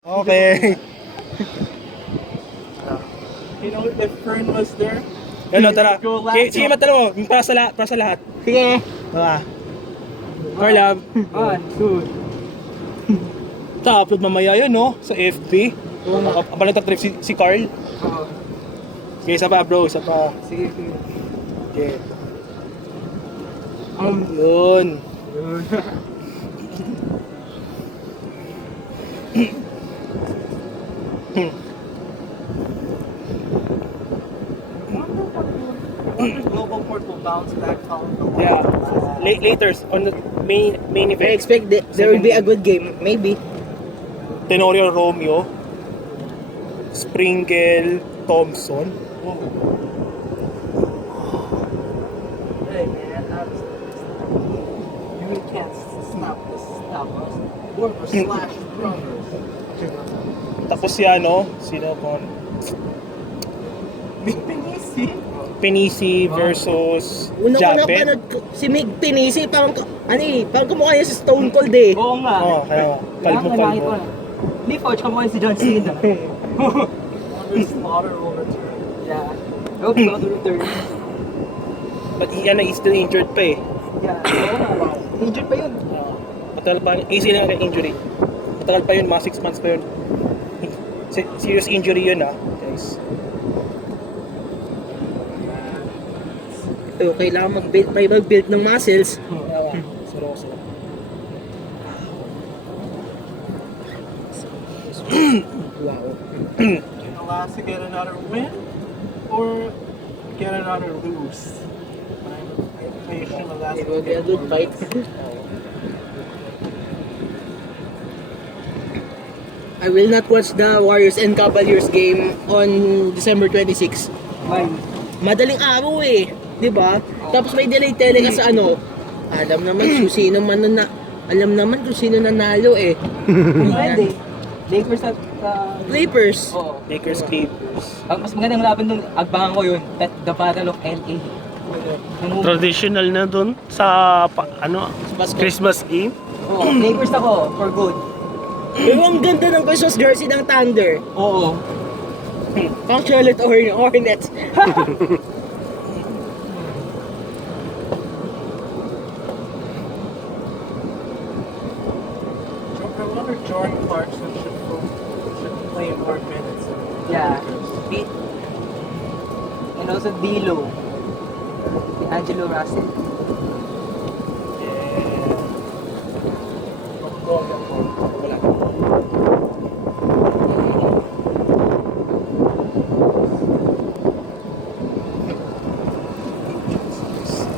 Okay. You know, if Fern was there, Ano, tara. go last. Sige, matalo mo. Para sa lahat. Sige. Tara. Car lab. 1, 2. Ta-upload mamaya yun, no? Sa FB. Abang trip si Carl. Oo. Sige, isa pa, bro. Isa pa. Sige, sige. Okay. Yun. Global Port will bounce back from the Yeah. Later, on the main I event. expect there will be a good game. Maybe. Tenorio Romeo. Sprinkle Thompson. Hey man, you can't stop us. We're slash brothers. Tapos si ano, sino kon? Pinisi. Penisi versus Una ko Japet. napanood si Mig Pinisi, parang kumukha niya si Stone Cold eh. Oo nga. Oh, kaya kalbo. Hindi po, tsaka mo si John Cena. Wonder Slaughter will return. Yeah. Hope Slaughter returns. But he's still injured pa eh. Yeah. Wow. Injured pa yun. Matagal pa, AC lang ang injury. Matagal pa yun, mga 6 months pa yun. Serious injury yun guys. So, kailangan mag-build ng muscles. Seryoso. Wow. Can Alaska get another win or get another lose? It will be a good fight. I will not watch the Warriors and Cavaliers game on December 26. Why? Madaling araw eh, 'di ba? Tapos may delay telecast sa ano. Alam naman kung sino nanalo eh. Pwede. Lakers at Clippers. Oo. Lakers Clippers. Ang mas magandang laban nung agbangan ko yun, the Battle of LA. Traditional na dun sa Basket. Christmas Eve. Oo, Lakers ako, for good. Pero ang ganda ng Christmas jersey ng Thunder. Oo. Pang Charlotte Hornets. I wonder Jordan Clarkson should play more minutes. Yeah. And also D'Lo. Angelo Russell.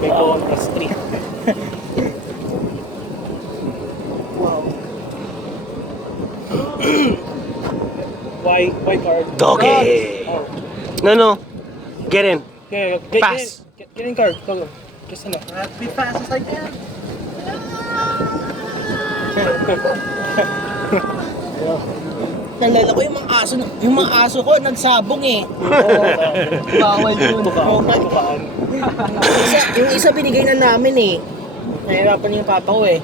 May contrast 3. Wow. Why card? Doggy! Oh. No. Get in. Pass. Get in card. Go. Just ano. I have to be fast as I can. Nalala ko yung mga aso ko nagsabong eh. Bawal yun. Tukaan. Yung isa binigay na namin eh. Nahirapan yung papa ko eh.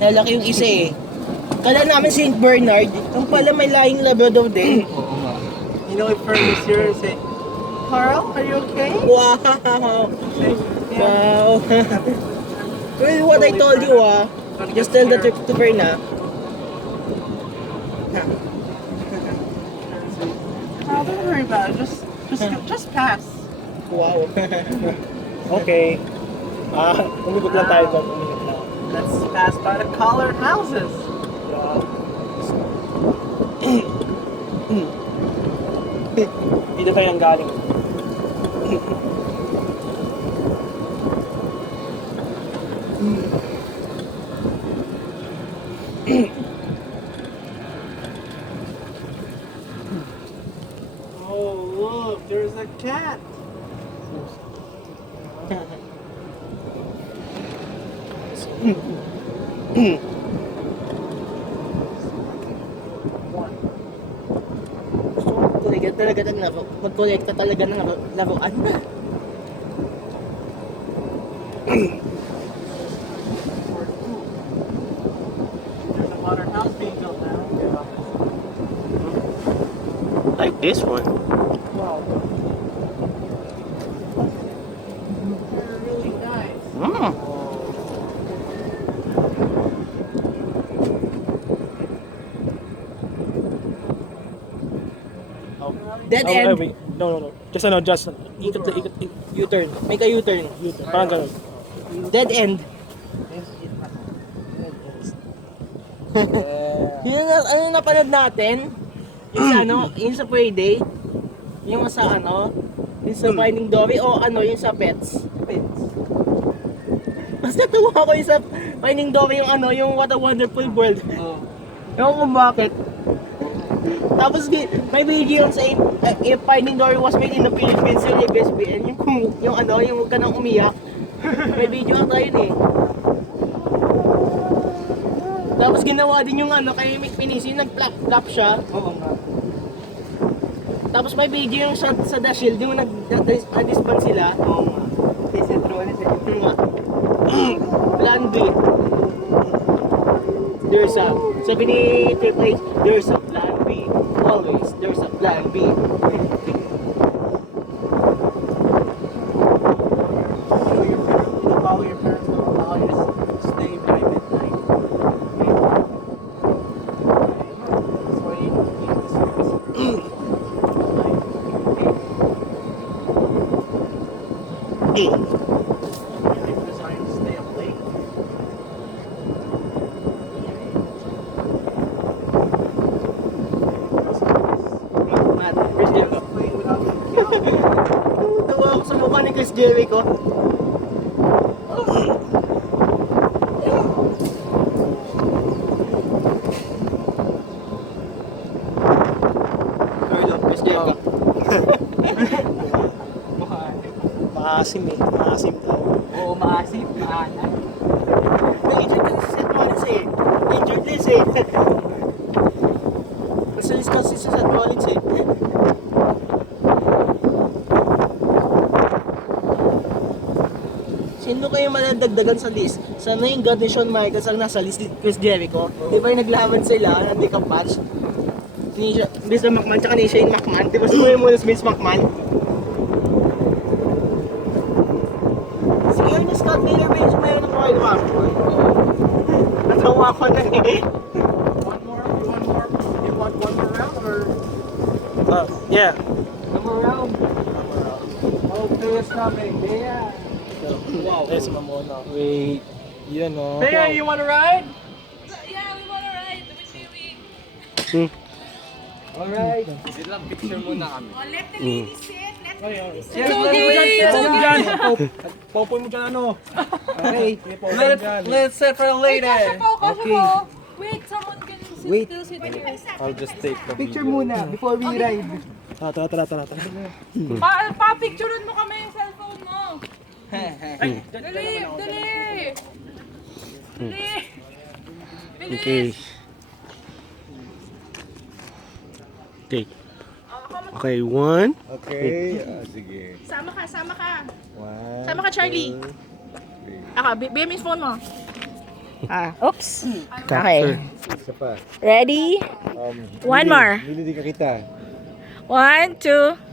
Nalala ko yung isa eh. Kala namin St. Bernard, yung pala may lahing Labrador din. Oo nga. You know, if Fern was here and say, Carl, are you okay? Wow! Say, yeah. Wow! Well, what I told you just tell the trip to Fern Oh, don't worry about it. Just pass. Wow! Okay. Umikot lang tayo doon. Umikot lang. Let's pass by the collared houses. Dito tayo nang galing. Oh, look, there's a cat. Mag-collect talaga ng laro. Mag-collect ka talaga ng laruan na. There's a modern house being built now. This one. Mm. Dead Oh, end. wait. No. Just ikot. U-turn. Make a U-turn. Parang ganun. Dead end. Yun na, ano napanood natin? Yung sa ano, yung sa Payday. Yung sa ano, yung sa Finding Dory o ano, yung sa Pets. Mas natuwa ako yung sa Finding Dory yung ano, yung What a Wonderful World. Ewan kung bakit. Tapos may video yung sa if Finding Dory was made in the Philippines yung ABS-CBN, yung ano, yung huwag ka nang umiyak. May video ata yun eh. Tapos ginawa din yung ano, kay Mick Pinisi, nag-flap siya. Oo nga. Tapos may video yung sa The Shield, yung nag-disband sila. Oo nga. Kasi true ulit eh. Yung nga. Plan B. There's a, sabi ni Triple H, there's a plan B. Always, there's a plan B. Follow your parents, don't allow you to stay by midnight. That's why you need to sleep. It's designed to stay up late. Man, Chris Jericho. Playing without the count. Tawa ako sa mukha ni Chris Jericho. Chris Jericho. Maasim eh. Maasim daw. Oo, maasim, maanan. Na-injured din si Seth Rollins eh. Injured din eh. Nasalis kasi si Seth Rollins eh. Sino kayo manadagdagan sa list? Sana yung God ni Shawn Michaels ang nasa list ni Chris Jericho. Di ba yung naglaban sila, hindi ka patch? Ni Vince McMahon tsaka ni Shane McMahon. Di ba sumuwi muna si Vince McMahon? Si Ernest Scott Miller ba yung sumayo ng Royal Rumble? Natawa ko na eh. One more? You want one more round or Yeah. one more round? Oh, Thea's coming. Thea. Wow. Eh, si Mamona. Wait. Yan o. Thea, you wanna ride? Yeah, we wanna ride with Louie. Alright. Oh, let the ladies sit. Let the ladies sit. Yes, Paupo mo dyan. Paupo mo dyan ano. Okay. Paupo mo dyan. Let's set for Wait, later. kasha po. Wait, someone can sit, still sit here. I'll just take the Picture muna before we ride. Tara. Pa-picturean mo kami yung cellphone mo. Dali. Okay. Okay. Okay, one. Okay, sige. Sama ka. One, Sama ka, Charlie. two, three. Bigyan mo yung phone mo. Oops. Okay. Isa pa. Ready? Um, One more. Nilidi ka kita. 1, 2.